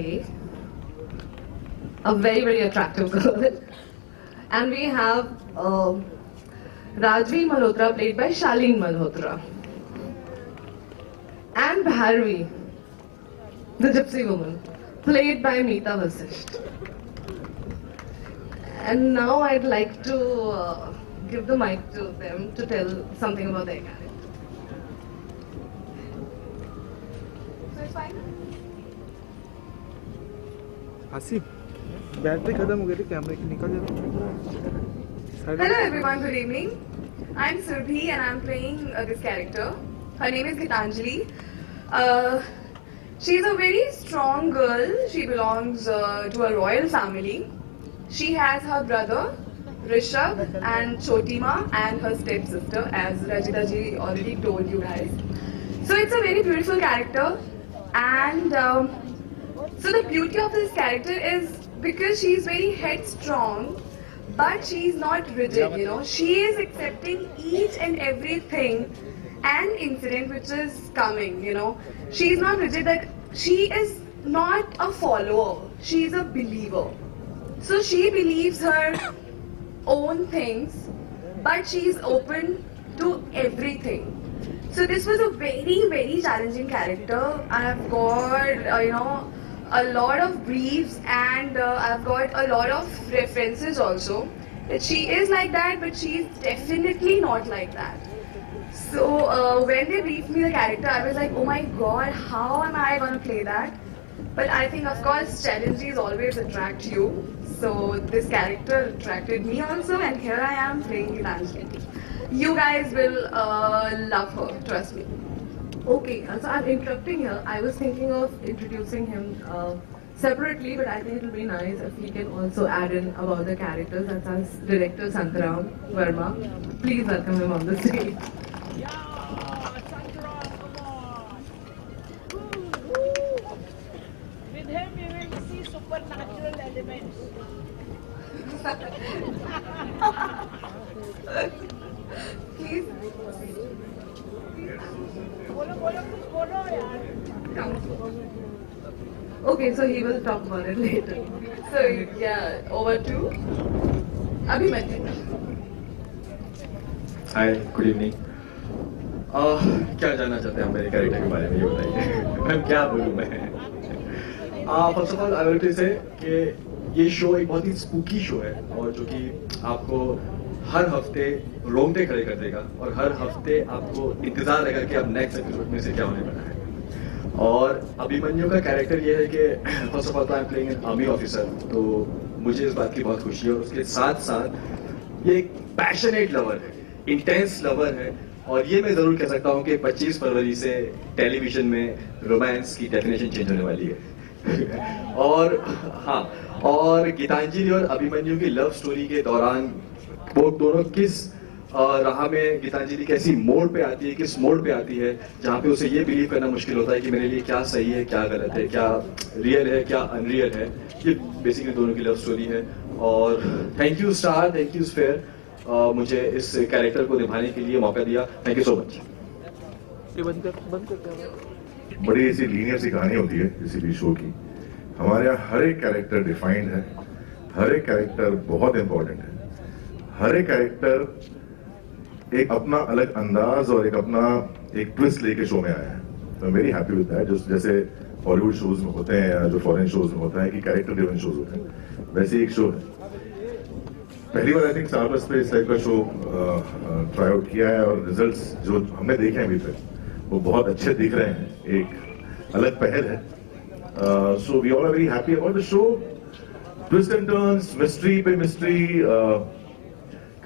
a very attractive girl. And we have Rajvi Malhotra played by Shaleen Malhotra. And Bharvi, the gypsy woman, played by Meeta Vasisht. And now I'd like to give the mic to them to tell something about their character. So it's fine? Asif battery खत्म हो गई थी कैमरे की निकल जाता Hello everyone, good evening. I'm Surbhi and I'm playing this character. Her name is Gitanjali. She's a very strong girl. She belongs to a royal family. She has her brother Rishabh and Chotima and her stepsister, as Rajita ji already told you guys. So it's a very beautiful character, and so the beauty of this character is because she's very headstrong, but she's not rigid, you know. She is accepting each and everything and incident which is coming, you know. She's not rigid, that she is not a follower, she is a believer. So she believes her own things, but she is open to everything. So this was a very challenging character. I have got, a lot of briefs, and I've got a lot of references also. That she is like that, but she is definitely not like that. So when they briefed me the character, I was like, oh my god, how am I going to play that? But I think, of course, challenges always attract you. So this character attracted me also, and here I am playing Gitanjali. You guys will love her, trust me. Okay, so I'm interrupting here. I was thinking of introducing him separately, but I think it'll be nice if he can also add in about the characters. That's our director Santaram Verma. Please welcome him on the stage. With him, you will see supernatural elements. Please. बोलो बोलो कुछ बोलो यार. Okay, so he will talk about it later. So yeah, over to Abhimanyu. Hi good evening क्या जानना चाहते हैं मेरे कैरेक्टर के बारे में ये बताइए मैं क्या बोलूँ मैं first of all I will say कि ये शो एक बहुत ही स्पूकी शो है और जो कि आपको हर हफ्ते रोंगटे खड़े कर देगा और हर हफ्ते आपको इंतजार रहेगा कि अब नेक्स्ट एपिसोड में से क्या होने वाला है और अभिमन्यु का कैरेक्टर ये है कि first of all I am playing an army officer तो मुझे इस बात की बहुत खुशी है और उसके साथ साथ ये एक पैशनेट लवर है इंटेंस लवर है और ये मैं जरूर कह सकता हूँ कि 25 फरवरी से टेलीविजन में रोमांस की डेफिनेशन चेंज होने वाली है और हाँ और गीतांजलि और अभिमन्यु की लव स्टोरी के दौरान वो दोनों किस राह में गीतांजलि कैसी मोड़ पे आती है किस मोड़ पे आती है जहाँ पे उसे ये बिलीव करना मुश्किल होता है कि मेरे लिए क्या सही है क्या गलत है क्या रियल है क्या अनरियल है ये बेसिकली दोनों की लव स्टोरी है और thank you star thank you sphere मुझे इस कैरेक्टर को निभाने के लिए मौका दिया थैंक यू सो मच बंद कर बड़ी ऐसी लीनियर सी कहानी होती है किसी भी शो की हमारे यहाँ हर एक कैरेक्टर डिफाइंड है हर एक कैरेक्टर बहुत इंपॉर्टेंट है हर एक कैरेक्टर एक अपना अलग अंदाज और एक अपना एक ट्विस्ट लेके शो में आया है तो वेरी हैप्पी विद दैट जैसे हॉलीवुड शोज में होते हैं या जो फॉरेन शोज में होता है कि कैरेक्टर ड्रिवन शोज होते हैं वैसे एक शो है पहली बार आई थिंक स्टार प्लस पे इस टाइप का शो ट्राई आउट किया है और रिजल्ट्स जो हमने देखे हैं अभी तक वो बहुत अच्छे दिख रहे हैं एक अलग पहल है so we all are very happy about the show twist and turns mystery पे मिस्ट्री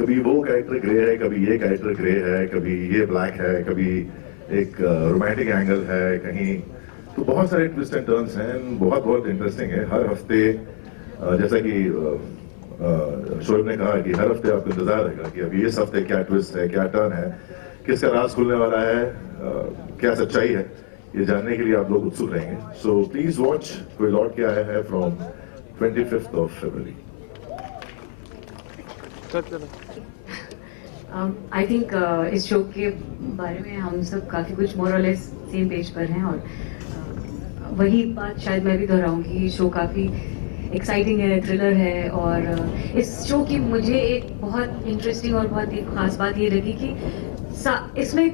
कभी वो कैरेक्टर ग्रे है कभी ये कैरेक्टर ग्रे है कभी ये ब्लैक है कभी एक रोमांटिक एंगल है कहीं तो बहुत सारे ट्विस्ट एंड टर्न्स हैं बहुत इंटरेस्टिंग है हर हफ्ते जैसा कि शोएब ने कहा कि हर हफ्ते आपको इंतजार रहेगा कि अभी इस हफ्ते क्या ट्विस्ट है क्या टर्न है किसका राज खुलने वाला है क्या सच्चाई है ये जानने के लिए आप लोग उत्सुक रहेंगे सो प्लीज वॉच कोई लौट के आया है from 25th of February I think इस शो के बारे में हम सब काफ़ी कुछ मोर और लेस सेम पेज पर हैं और वही बात शायद मैं भी दोहराऊंगी, ये शो काफ़ी एक्साइटिंग है, थ्रिलर है, और इस शो की मुझे एक बहुत इंटरेस्टिंग और बहुत ही खास बात ये लगी कि इसमें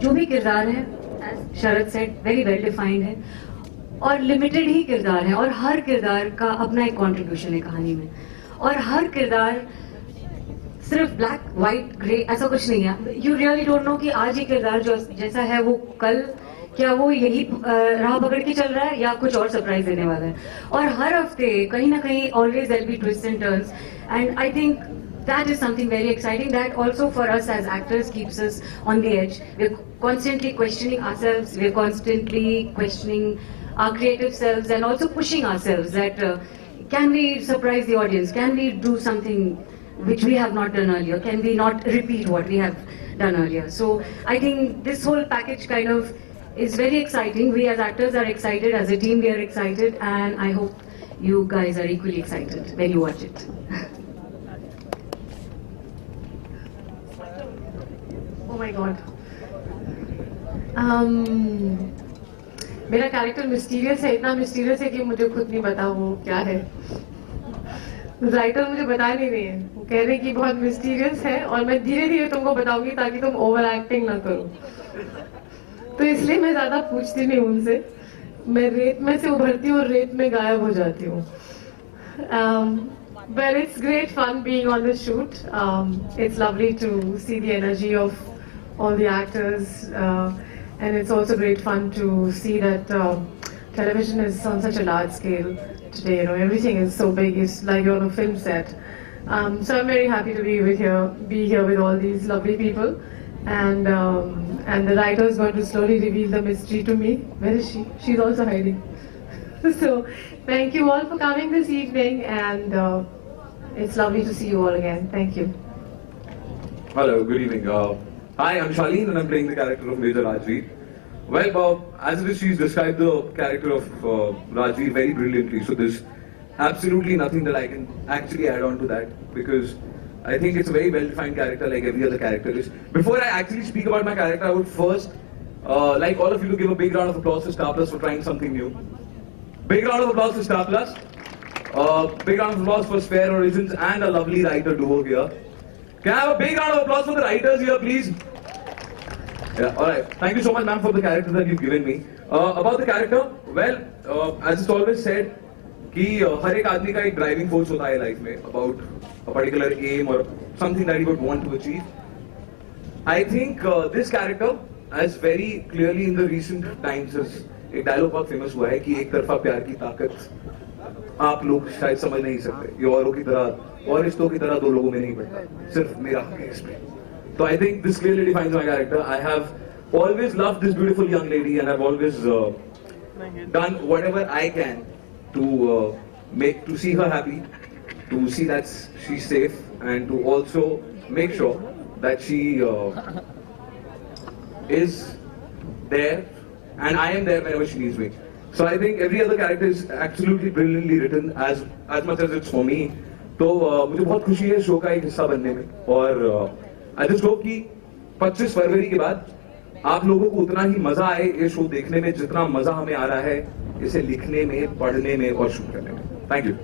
जो भी किरदार है, शरद सेट वेरी वेल डिफाइंड है और लिमिटेड ही किरदार है, और हर किरदार का अपना एक कंट्रीब्यूशन है कहानी में, और हर किरदार सिर्फ ब्लैक वाइट ग्रे ऐसा कुछ नहीं है। यू रियली डोंट नो कि आज ये किरदार जो जैसा है वो कल क्या वो यही राह पकड़ के चल रहा है या कुछ और सरप्राइज देने वाला है। और हर हफ्ते कहीं ना कहीं always there be twist and turns, and I think that is something very exciting that also for us as actors keeps us on the edge. We're constantly questioning ourselves, we're constantly questioning our creative selves and also pushing ourselves that can we surprise the audience, can we do something which we have not done earlier, can we not repeat what we have done earlier. So I think this whole package kind of is very exciting. We as actors are excited, as a team we are excited, and I hope you guys are equally excited when you watch it. Oh my god. मेरा character mysterious है, इतना mysterious है कि मुझे खुद नहीं पता वो क्या है। राइटर मुझे बता नहीं रही है, वो कह रहे हैं कि बहुत मिस्टीरियस है और मैं धीरे धीरे तुमको बताऊंगी ताकि तुम ओवर एक्टिंग ना करो। तो इसलिए मैं ज्यादा पूछती नहीं उनसे, मैं रेत में से उभरती हूँ और रेत में गायब हो जाती हूँ। Well, it's great fun being on the shoot. It's lovely to see the energy of all the actors, and it's also great fun to see that television is on such a large scale today. You know, everything is so big. It's like you're on a film set. So I'm very happy to be here with all these lovely people, and the writer is going to slowly reveal the mystery to me. Where is she? She's also hiding. So thank you all for coming this evening, and it's lovely to see you all again. Thank you. Hello, good evening. Hi, I'm Shaleen and I'm playing the character of Major Rajveer. Well, as it is, she's described the character of Rajveer very brilliantly, so there's absolutely nothing that I can actually add on to that, because I think it's a very well-defined character like every other character is. Before I actually speak about my character, I would first like all of you to give a big round of applause to Star Plus for trying something new. Big round of applause to Star Plus. Big round of applause for Spare Origins and a lovely writer duo here. Can I have a big round of applause for the writers here, please? Yeah, alright. Thank you so much, ma'am, for the character that you've given me. About the character, well, as it's always said, कि हर एक आदमी का एक driving force होता है life में, about a particular aim or something that he would want to achieve. I think this character has very clearly in the recent times एक dialogue बहुत फेमस हुआ है कि एक तरफा प्यार की ताकत आप लोग शायद समझ नहीं सकते, ये औरों की तरह और रिश्तों की तरह दो लोगों में नहीं बढ़ता, सिर्फ मेरा हक है इसमें। तो I think this clearly defines my character. I have always loved this beautiful young lady and I've always done whatever I can to see her happy, to see that she's safe, and to also make sure that she is there and I am there whenever she needs me. So I think every other character is absolutely brilliantly written as much as it's for me. तो मुझे बहुत खुशी है show का एक हिस्सा बनने में, और I just hope कि 25 फरवरी के बाद आप लोगों को उतना ही मजा आए ये शो देखने में जितना मजा हमें आ रहा है इसे लिखने में, पढ़ने में और शूट करने में। Thank you.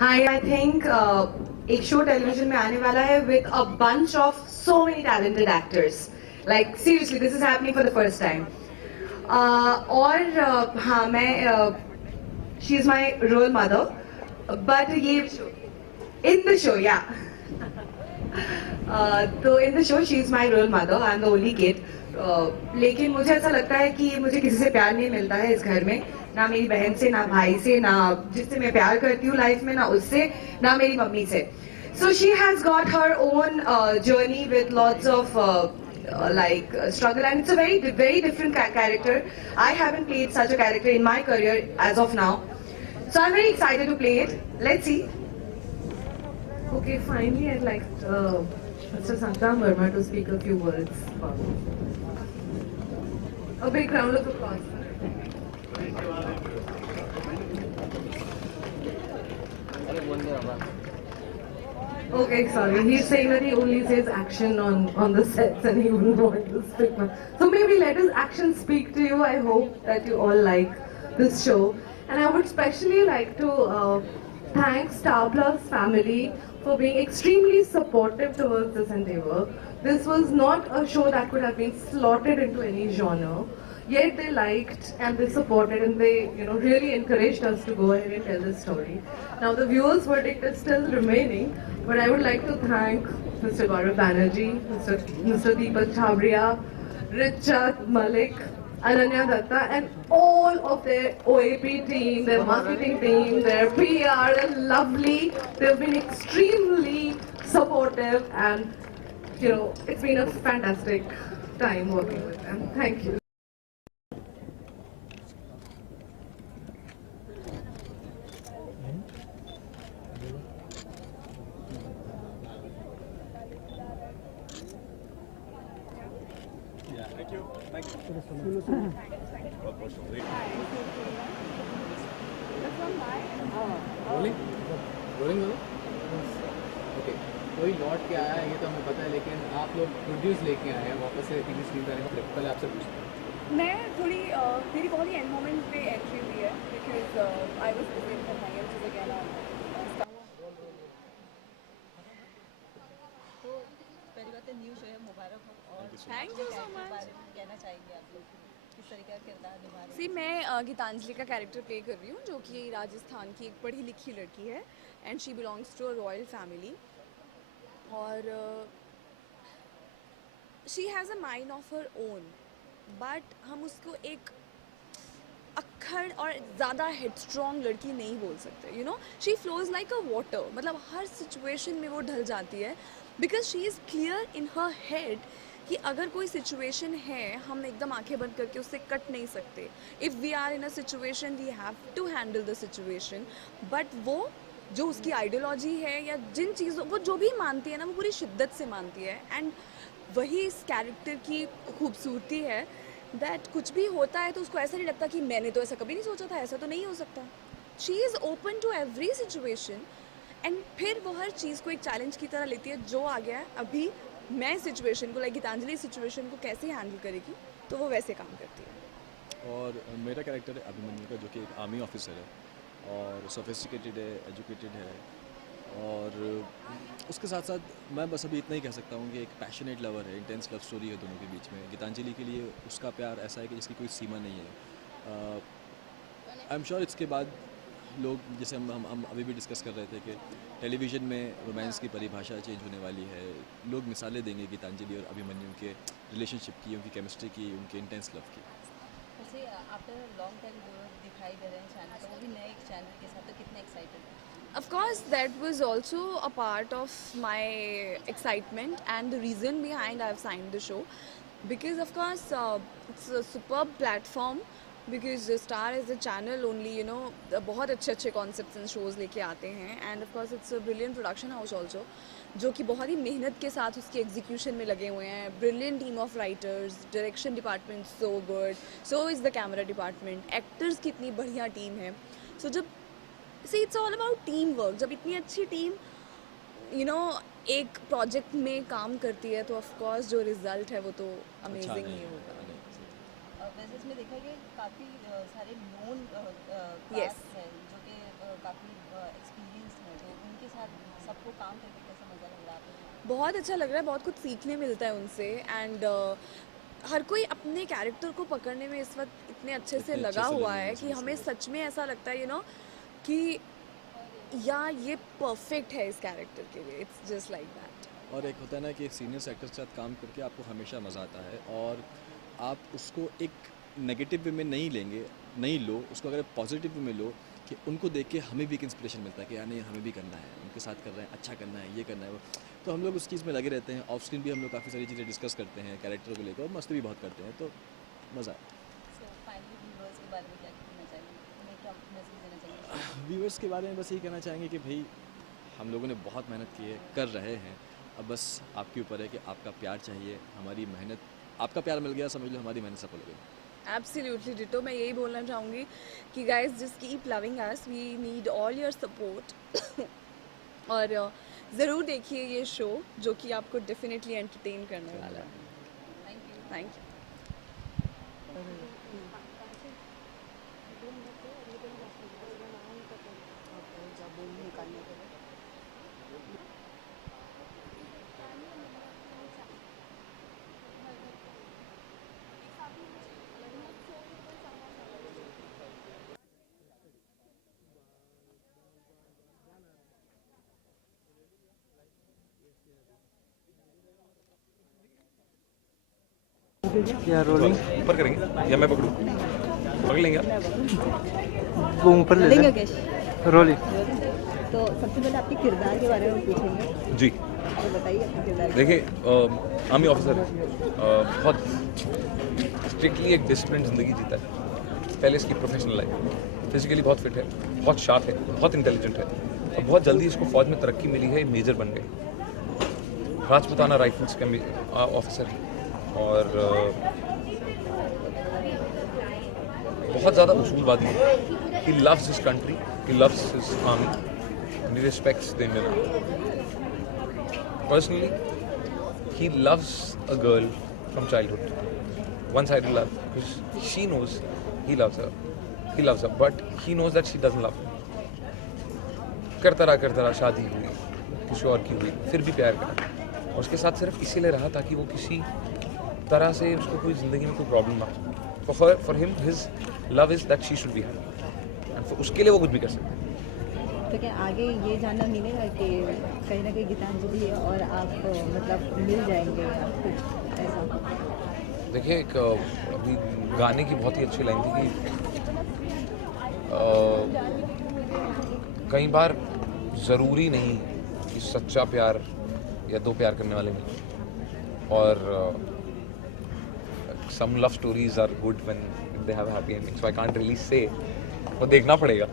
Hi, I think एक शो टेलीविजन में आने वाला है with a bunch of so many talented actors. Like seriously, this is happening for the first time. और हाँ, मैं she is my role mother, but ये in the show, yeah. तो in the show she is my role mother. I'm the only kid. लेकिन मुझे ऐसा लगता है कि मुझे किसी से प्यार नहीं मिलता है इस घर में, ना मेरी बहन से, ना भाई से, ना जिससे मैं प्यार करती हूँ लाइफ में, ना उससे, ना मेरी मम्मी से. So she has got her own journey with lots of struggle, and it's a very different character. I haven't played such a character in my career as of now, so I'm very excited to play it. Let's see. Okay, finally I'd like Mr. Sangram Verma to speak a few words. A big round of applause. Okay, sorry. He's saying that he only says action on the sets and he wouldn't want to speak much. So maybe let his action speak to you. I hope that you all like this show. And I would especially like to thank Star Plus family for being extremely supportive towards this endeavor. This was not a show that could have been slotted into any genre. Yet they liked and they supported and they, really encouraged us to go ahead and tell this story. Now the viewers' verdict is still remaining, but I would like to thank Mr. Gaurav Banerjee, Mr. Deepak Chhabria, Richard Malik, Ananya Datta, and all of their OAP team, their marketing team, their PR, they're lovely. They've been extremely supportive and, it's been a fantastic time working with them. Thank you. Rolling rolling करो okay कोई लौट के आया है ये तो हमें पता है लेकिन आप लोग प्रोड्यूस लेके आए हैं वापस से टीवी स्क्रीन पर आने का पहले आपसे पूछते हैं मैं थोड़ी मेरी बहुत ही एंड मोमेंट पे एंट्री हुई है because I was preparing for my which is again तो पहली बात तो न्यू शो है मुबारक हो और थैंक यू सो मच कहना चाहेंगे आप लोग किस तरीके का किरदार निभा रहे हैं सी मैं गीतांजलि का कैरेक्टर प्ले कर रही हूँ जो कि राजस्थान की एक पढ़ी लिखी लड़की है and she belongs to a royal family और she has a mind of her own but हम उसको एक अक्खड़ और ज़्यादा हेडस्ट्रॉन्ग लड़की नहीं बोल सकते she flows like a water मतलब हर सिचुएशन में वो ढल जाती है because she is clear in her head कि अगर कोई सिचुएशन है हम एकदम आंखें बंद करके उससे कट नहीं सकते if we are in a situation we have to handle the situation but वो जो उसकी आइडियोलॉजी है या जिन चीज़ों वो जो भी मानती है ना वो पूरी शिद्दत से मानती है एंड वही इस कैरेक्टर की खूबसूरती है दैट कुछ भी होता है तो उसको ऐसा नहीं लगता कि मैंने तो ऐसा कभी नहीं सोचा था ऐसा तो नहीं हो सकता she is open to every situation and फिर वो हर चीज़ को एक चैलेंज की तरह लेती है जो आ गया है अभी मैं सिचुएशन को लाइक गीतांजलि सिचुएशन को कैसे हैंडल करेगी तो वो वैसे काम करती है और मेरा कैरेक्टर है अभिमन्यु का जो कि एक आर्मी ऑफिसर है और सोफिस्टिकेटेड है एजुकेटेड है और उसके साथ साथ मैं बस अभी इतना ही कह सकता हूँ कि एक पैशनेट लवर है इंटेंस लव स्टोरी है दोनों के बीच में गीतांजलि के लिए उसका प्यार ऐसा है कि जिसकी कोई सीमा नहीं है आई एम श्योर इसके बाद लोग जैसे हम अभी भी डिस्कस कर रहे थे कि टेलीविज़न में रोमांस की परिभाषा चेंज होने वाली है लोग मिसालें देंगे गीतांजलि और अभिमन्यु के रिलेशनशिप की उनकी केमिस्ट्री की उनके इंटेंस लव की वैसे आफ्टर लॉन्ग टाइम दिखाई दे रहे हैं चैनल पर वो भी नए एक चैनल के साथ तो कितने एक्साइटेड हैं Of course, that was also a part of my excitement and the reason behind I've signed the show. Because of course, it's a superb platform. Because Star is a channel only, बहुत अच्छे concepts and shows लेके आते हैं. And of course, it's a brilliant production house also. जो कि बहुत ही मेहनत के साथ उसके एग्जीक्यूशन में लगे हुए हैं. Brilliant team of writers, direction department so good. So is the camera department. Actors की इतनी बढ़िया team है. So जब See, it's all about teamwork. जब इतनी अच्छी टीम एक प्रोजेक्ट में काम करती है तो ऑफ कोर्स जो रिजल्ट है वो तो अमेजिंग ही होगा वैसे इसमें देखा कि काफ़ी सारे नोन Yes. हैं जो कि काफ़ी एक्सपीरियंस हैं तो उनके साथ सबको काम करके कैसा मज़ा लग रहा है बहुत अच्छा लग रहा है बहुत कुछ सीखने मिलता है उनसे एंड हर कोई अपने कैरेक्टर को पकड़ने में इस वक्त इतने अच्छे से लगा हुआ है कि हमें सच में ऐसा लगता है कि या ये परफेक्ट है इस कैरेक्टर के लिए इट्स जस्ट लाइक दैट और एक होता है ना कि एक सीनियर एक्टर के साथ काम करके आपको हमेशा मज़ा आता है और आप उसको एक नेगेटिव वे में नहीं लेंगे नहीं लो उसको अगर पॉजिटिव वे में लो कि उनको देख के हमें भी एक इंस्पिरेशन मिलता है कि यार नहीं हमें भी करना है उनके साथ कर रहे हैं अच्छा करना है ये करना है वो तो हम लोग उस चीज़ में लगे रहते हैं ऑफ स्क्रीन भी हम लोग काफ़ी सारी चीज़ें डिस्कस करते हैं कैरेक्टर को लेकर और मस्ती भी बहुत करते हैं तो मज़ा है सो फाइनली व्यूअर्स के बारे में क्या कहना चाहिए उन्हें क्या मैसेज देना चाहिए व्यूअर्स के बारे में बस यही कहना चाहेंगे कि भाई हम लोगों ने बहुत मेहनत की है कर रहे हैं अब बस आपके ऊपर है कि आपका प्यार चाहिए हमारी मेहनत आपका प्यार मिल गया समझ लो हमारी मेहनत सफल हो गई एब्सोल्युटली डिटो मैं यही बोलना चाहूँगी कि guys just keep loving us we need all your support और ज़रूर देखिए ये शो, जो कि आपको डेफिनेटली एंटरटेन करने वाला है। Thank you. या रोलिंग ऊपर करेंगे या मैं पकड़ूं? पकड़ लेंगे आप? वो ऊपर ले लें रोलिंग। तो सबसे पहले आपके किरदार के बारे में पूछेंगे। जी तो बताइए अपने किरदार। देखिए, आर्मी ऑफिसर बहुत स्ट्रिक्टली एक डिसिप्लिन ज़िंदगी जीता है। पहले इसकी प्रोफेशनल लाइफ, फिजिकली बहुत फिट है, बहुत शार्प है, बहुत इंटेलिजेंट है और बहुत जल्दी इसको फौज में तरक्की मिली है, मेजर बन गए। राजपुताना राइफल्स के ऑफिसर है और बहुत ज़्यादा उसूलवादी है। He loves his country, he loves his army, and he respects the Indian army. Personally, he loves a girl from childhood, one-sided love, because she knows he loves her, but he knows that she doesn't love him. करता रहा शादी हुई, किसी और की हुई, फिर भी प्यार करा और उसके साथ सिर्फ इसीलिए रहा ताकि वो किसी तरह से उसको कोई ज़िंदगी में कोई प्रॉब्लम ना हो। For him his love is that she should be happy and उसके लिए वो कुछ भी कर सकते हैं। तो क्या आगे ये जानना मिलेगा कि कहीं ना कहीं गीतांजलि और आप मतलब मिल जाएंगे आपको ऐसा? देखिए, एक अभी गाने की बहुत ही अच्छी लाइन थी कि कई बार ज़रूरी नहीं कि सच्चा प्यार या दो प्यार करने वाले नहीं, और some love stories are good when they have a happy ending, so I can't really say, वो देखना पड़ेगा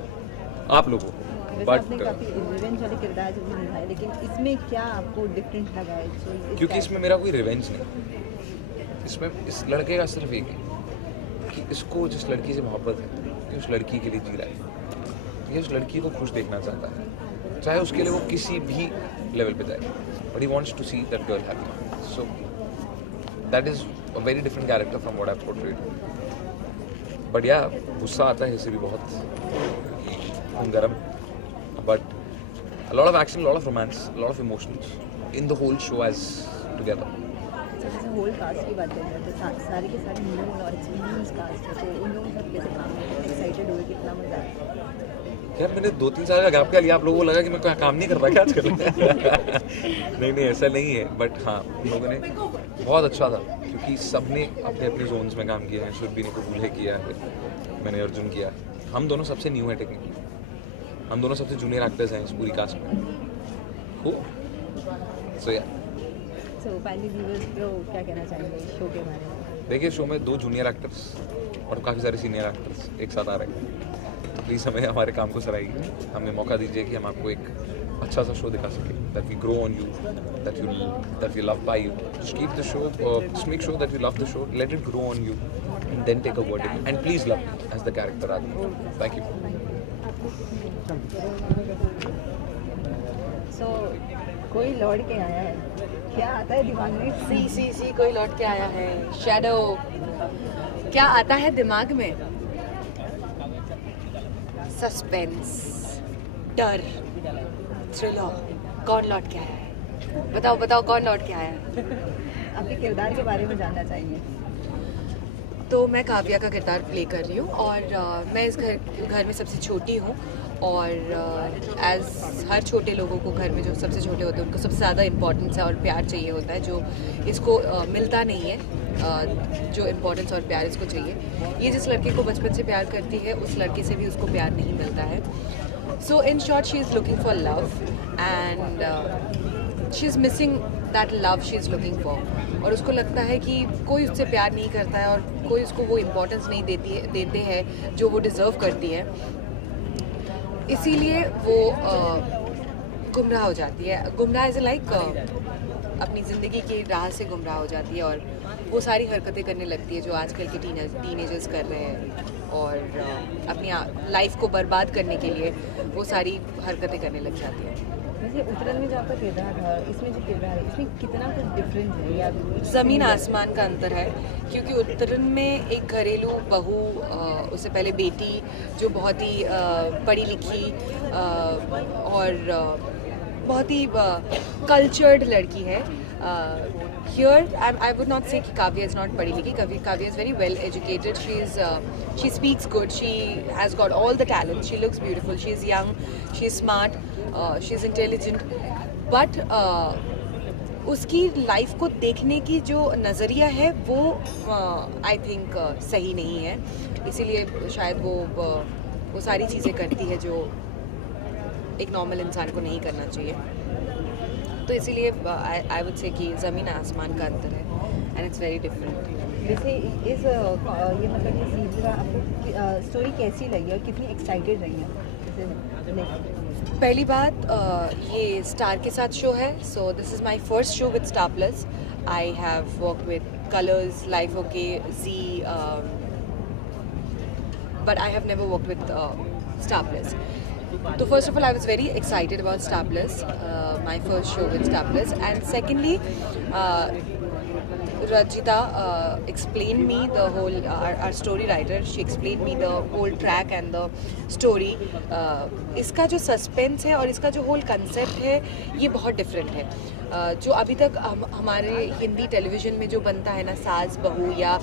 आप लोगों को। वैसे आपने काफ़ी रिवेंज वाले किरदार जो भी निभाए, लेकिन इसमें क्या आपको डिफरेंट लगा है? क्योंकि इसमें मेरा कोई रिवेंज नहीं, इसमें इस लड़के का सिर्फ एक है कि इसको जिस लड़की से मोहब्बत है कि उस लड़की के लिए जी रहा है, ये उस लड़की को खुश देखना चाहता है, चाहे उसके लिए वो किसी भी लेवल पे जाए, but he wants to see that girl happy. So that is a very different character from what I've portrayed. But yeah, गुस्सा आता है इसे भी बहुत गरम, but a lot of action, a lot of romance, a lot of emotions in the whole show as together. जैसे whole cast की बात करें तो सारे के सारे न्यू और एक्सपीरियंस कास्ट है, तो उन लोगों के साथ कैसे काम करते हैं? एक्साइटेड हुए, कितना मजा आया? यार मैंने 2-3 साल का गैप क्या लिया, आप लोगों को लगा कि मैं कोई काम नहीं कर रहा क्या आजकल? नहीं ऐसा नहीं है, बट हाँ उन लोगों ने बहुत अच्छा था क्योंकि सब ने अपने अपने जोन्स में काम किया है। सुरभि ने कबूल किया है, मैंने अर्जुन किया है। हम दोनों सबसे न्यू है टेक्निकली, हम दोनों सबसे जूनियर एक्टर्स हैं इस पूरी कास्ट में। सो फाइनली व्यूअर्स को क्या कहना चाहेंगे इस शो के बारे में? देखिए, शो में 2 जूनियर एक्टर्स और काफ़ी सारे सीनियर एक्टर्स एक साथ आ रहे हैं। प्लीज़ हमें हमारे काम को सराहिए, हमें मौका दीजिए कि हम आपको एक अच्छा सा शो दिखा सकें, that we grow on you, that we love by you. Just keep the show, just make sure that you love the show, let it grow on you, and then take a verdict. And please love me as the character Radha. Thank you. So, कोई लौट के आया है, क्या आता है दिमाग में? सी कोई लौट के आया है। शैडो, क्या आता है दिमाग में? सस्पेंस, डर, थ्रिलर। कौन लौट के आया है? बताओ कौन लौट के आया है? आपके किरदार के बारे में जानना चाहेंगे। तो मैं काव्या का किरदार प्ले कर रही हूँ और मैं इस घर में सबसे छोटी हूँ और एज हर छोटे लोगों को घर में जो सबसे छोटे होते हैं उनको सबसे ज़्यादा इम्पोर्टेंस और प्यार चाहिए होता है, जो इसको मिलता नहीं है, जो इम्पोर्टेंस और प्यार इसको चाहिए। ये जिस लड़के को बचपन से प्यार करती है उस लड़के से भी उसको प्यार नहीं मिलता है। So in short she is looking for love and she is missing that love she is looking for, और उसको लगता है कि कोई उससे प्यार नहीं करता है और कोई उसको वो इम्पोर्टेंस नहीं देते हैं जो वो डिज़र्व करती है। इसीलिए वो गुमराह हो जाती है। गुमराह इज़ लाइक अपनी ज़िंदगी की राह से गुमराह हो जाती है और वो सारी हरकतें करने लगती है जो आजकल के टीनेजर्स कर रहे हैं और अपनी लाइफ को बर्बाद करने के लिए वो सारी हरकतें करने लग जाती है। वैसे उतरन में जो आपका किरदार था, इसमें जो किरदार है, इसमें कितना कुछ डिफरेंस है या ज़मीन आसमान का अंतर है, क्योंकि उत्तरन में एक घरेलू बहू, उससे पहले बेटी जो बहुत ही पढ़ी लिखी और बहुत ही कल्चर्ड लड़की है. Here, I would not say कि काव्या is not पढ़ी लिखी. Kavya is very well educated. She speaks good. She has got all the talent. She looks beautiful. She is young. She is smart. She is intelligent. But उसकी life को देखने की जो नज़रिया है वो आई थिंक सही नहीं है. इसीलिए शायद वो सारी चीज़ें करती है जो एक नॉर्मल इंसान को नहीं करना चाहिए. तो इसीलिए आई वुड से कि ज़मीन आसमान का अंतर है एंड इट्स वेरी डिफरेंट. वैसे ये मतलब ये सीरीज का आपको स्टोरी कैसी लगी और कितनी एक्साइटेड रही हैं? पहली बात, ये स्टार के साथ शो है, so this is my first show with Star Plus. I have work with Colors, Life OK, Zee, but I have never work with Star Plus. So first of all, I was very excited about Star Plus, my first show with Star Plus, and secondly, Rajita explained me the whole, our story writer, she explained me the whole track and the story. इसका जो suspense है और इसका जो whole concept है ये बहुत different है. जो अभी तक हमारे हिंदी टेलीविज़न में जो बनता है ना, सास बहू या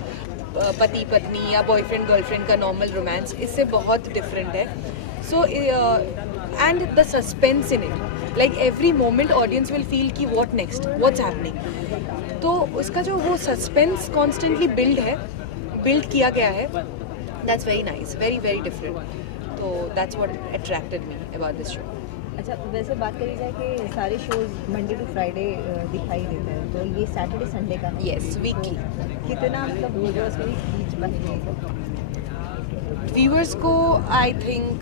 पति पत्नी या बॉयफ्रेंड गर्लफ्रेंड का नॉर्मल रोमांस, इससे बहुत डिफरेंट है. So and the suspense in it, like every moment audience will feel कि what next, what's happening. तो उसका जो वो suspense constantly build किया गया है, that's very nice, very very different. तो that's what attracted me about this show. अच्छा, वैसे बात करी जाए कि सारे शोज मंडे टू फ्राइडे दिखाई देते हैं, तो ये सैटरडे संडे का है. Yes, weekly. कितना मतलब व्यूअर्स को खींच पाते हैं? व्यूअर्स को आई थिंक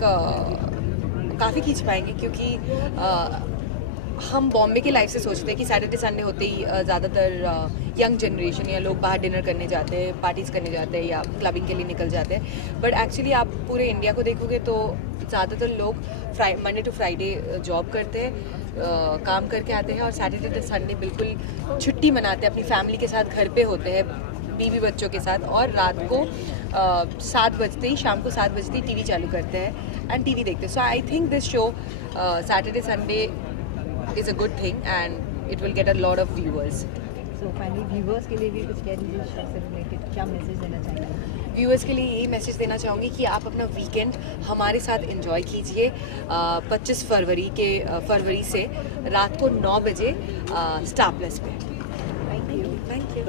काफ़ी खींच पाएंगे, क्योंकि हम बॉम्बे की लाइफ से सोचते हैं कि सैटरडे संडे होते ही ज़्यादातर यंग जनरेशन या लोग बाहर डिनर करने जाते हैं, पार्टीज़ करने जाते हैं या क्लबिंग के लिए निकल जाते हैं. बट एक्चुअली आप पूरे इंडिया को देखोगे तो ज़्यादातर लोग मंडे टू फ्राइडे जॉब करते हैं, काम करके आते हैं और सैटरडे टू संडे बिल्कुल छुट्टी मनाते हैं, अपनी फैमिली के साथ घर पे होते हैं, बीवी बच्चों के साथ, और रात को 7 बजते ही, शाम को 7 बजते ही टीवी चालू करते हैं एंड टीवी देखते हैं. So I think this show Saturday Sunday is a good thing and it will get a lot of viewers. So finally viewers के लिए भी कुछ कह दीजिए, शो से रिलेटेड क्या मैसेज देना चाहेंगे? व्यूअर्स के लिए यही मैसेज देना चाहूँगी कि आप अपना वीकेंड हमारे साथ एंजॉय कीजिए. 25 फरवरी से रात को 9 बजे स्टार प्लस पे. Thank you. Thank you.